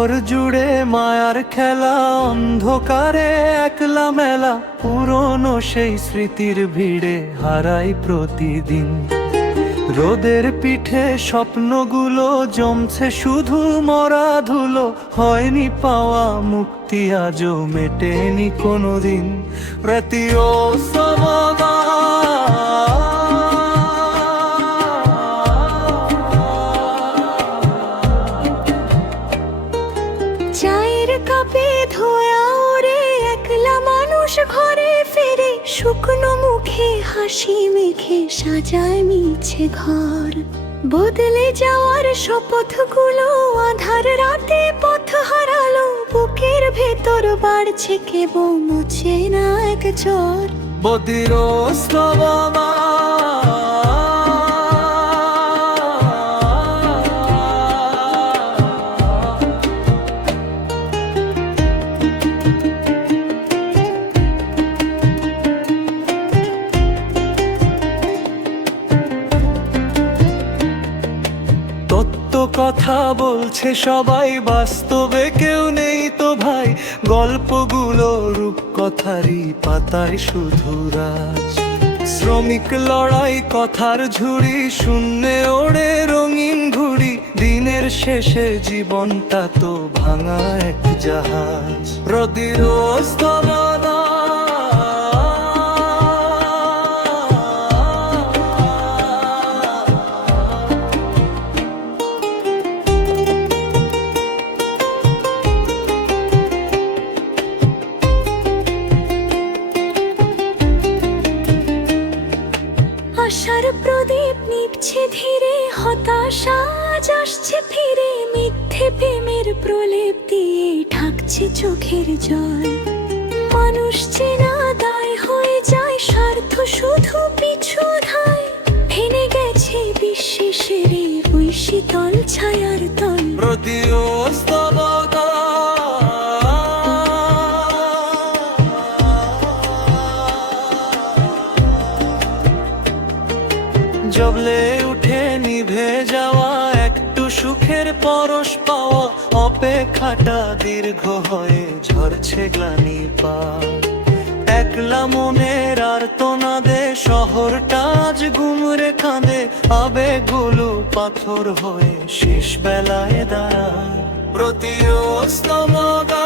শহর জুড়ে মায়ার খেলা, অন্ধকারে একলা মেলা, পুরনো সেই স্মৃতির ভিড়ে হারাই প্রতিদিন। রোদের পিঠে স্বপ্নগুলো জমছে শুধু মরা ধুলো, হয়নি পাওয়া মুক্তি আজও মেটেনি কোনোদিন। প্রতিও সমবা চায়ের কাপে ধোয়া ওরে একলা মানুষ ঘরে ফেরে, শুকনো মুখে হাসি মেখে সাজায় মিছে ঘর। বদলে যাওয়ার শপথগুলো আধার রাতে পথ হারালো, বুকের ভেতর বাড়ছে কেবল মুছে না এক জ্বর। বদির স্তবমা কথা বলছে সবাই, বাস্তবে কেউ নেই তো ভাই। গল্পগুলো রূপকথারই পাতায় শুধু রাজ। শ্রমিক লড়াই কথার ঝুড়ি, শূন্যে ওড়ে রঙিন ঘুড়ি। দিনের শেষে জীবনটা তো ভাঙা এক জাহাজ। রদির স্তবদা আশার প্রদীপ নিভছে ধীরে, হতাশা আজ আসছে ফিরে। মিথ্যে প্রেমের প্রলেপ দিয়ে ঢাকছে চোখের জল। মানুষ চেনা দায় হয়ে যায়, স্বার্থ শুধু পিছু ধায়। ভেঙে গেছে বিশ্বাসের ওই শীতল ছায়ার তল। প্রতিও স্তবদা জবলে উঠে নিভে যাওয়া, একটু সুখের পরশ পাওয়া। অপেক্ষাটা দীর্ঘ হয়ে ঝরছে গ্লানি পা। একলা মনের আর্তনাদে শহরটা আজ গুমরে কাঁদে। আবেগগুলো পাথর হয়ে শেষ বেলায় দাঁড়ায়। প্রতিও স্তবদা